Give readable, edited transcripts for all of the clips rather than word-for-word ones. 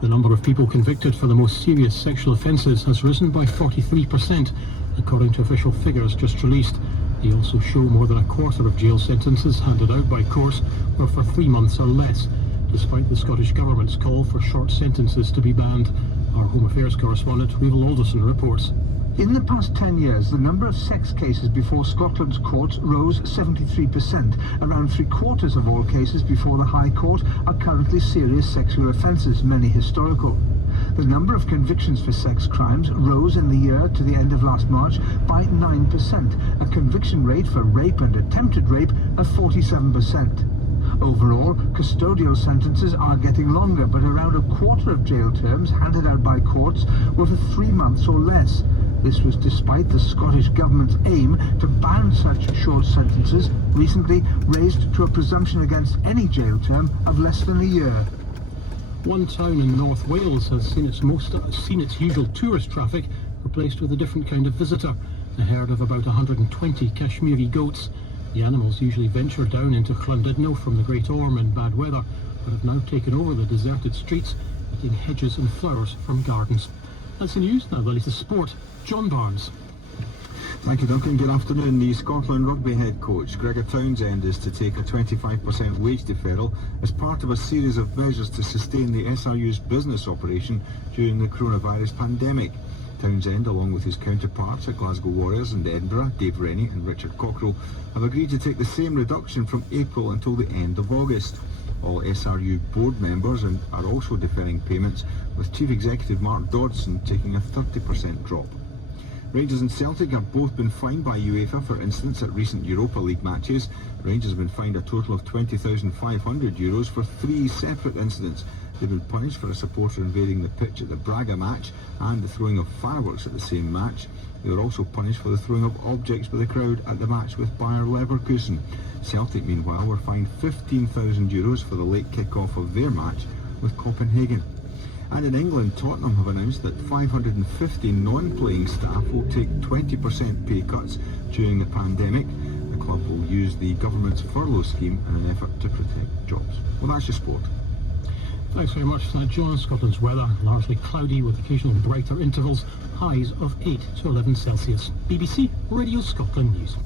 The number of people convicted for the most serious sexual offences has risen by 43%, according to official figures just released. They also show more than a quarter of jail sentences handed out by courts were for 3 months or less, despite the Scottish Government's call for short sentences to be banned. Our Home Affairs correspondent, Weevil Alderson, reports. In the past 10 years, the number of sex cases before Scotland's courts rose 73%. Around 3/4 of all cases before the High Court are currently serious sexual offences, many historical. The number of convictions for sex crimes rose in the year to the end of last March by 9%, a conviction rate for rape and attempted rape of 47%. Overall, custodial sentences are getting longer, but around a quarter of jail terms handed out by courts were for 3 months or less. This was despite the Scottish Government's aim to ban such short sentences, recently raised to a presumption against any jail term of less than a year. One town in North Wales has seen its usual tourist traffic replaced with a different kind of visitor, a herd of about 120 Kashmiri goats. The animals usually venture down into Llandudno from the Great Orme in bad weather, but have now taken over the deserted streets, eating hedges and flowers from gardens. That's the news. Now the latest sport. John Barnes. Thank you, Duncan. Good afternoon. The Scotland rugby head coach, Gregor Townsend, is to take a 25% wage deferral as part of a series of measures to sustain the SRU's business operation during the coronavirus pandemic. Townsend, along with his counterparts at Glasgow Warriors and Edinburgh, Dave Rennie and Richard Cockrell, have agreed to take the same reduction from April until the end of August. All SRU board members are also deferring payments, with Chief Executive Mark Dodson taking a 30% drop. Rangers and Celtic have both been fined by UEFA for incidents at recent Europa League matches. Rangers have been fined a total of €20,500 for 3 separate incidents. They've been punished for a supporter invading the pitch at the Braga match and the throwing of fireworks at the same match. They were also punished for the throwing of objects by the crowd at the match with Bayer Leverkusen. Celtic, meanwhile, were fined €15,000 for the late kick-off of their match with Copenhagen. And in England, Tottenham have announced that 550 non-playing staff will take 20% pay cuts during the pandemic. The club will use the government's furlough scheme in an effort to protect jobs. Well, that's your sport. Thanks very much for that, John. Scotland's weather largely cloudy with occasional brighter intervals, highs of 8 to 11 Celsius. BBC Radio Scotland News.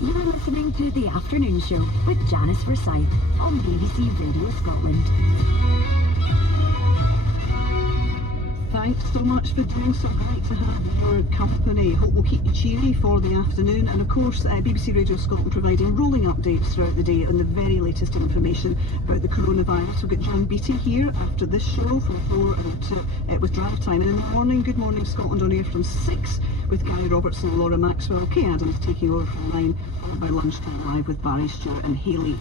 You're listening to The Afternoon Show with Janice Forsyth on BBC Radio Scotland. Thanks so much for doing so. Great to have your company. Hope we'll keep you cheery for the afternoon. And of course, BBC Radio Scotland providing rolling updates throughout the day on the very latest information about the coronavirus. We'll get John Beattie here after this show from 4 with Drive Time. And in the morning, Good Morning Scotland on air from 6 with Gary Robertson and Laura Maxwell. Kay Adams taking over from 9, followed by Lunchtime Live with Barry Stewart and Hayley.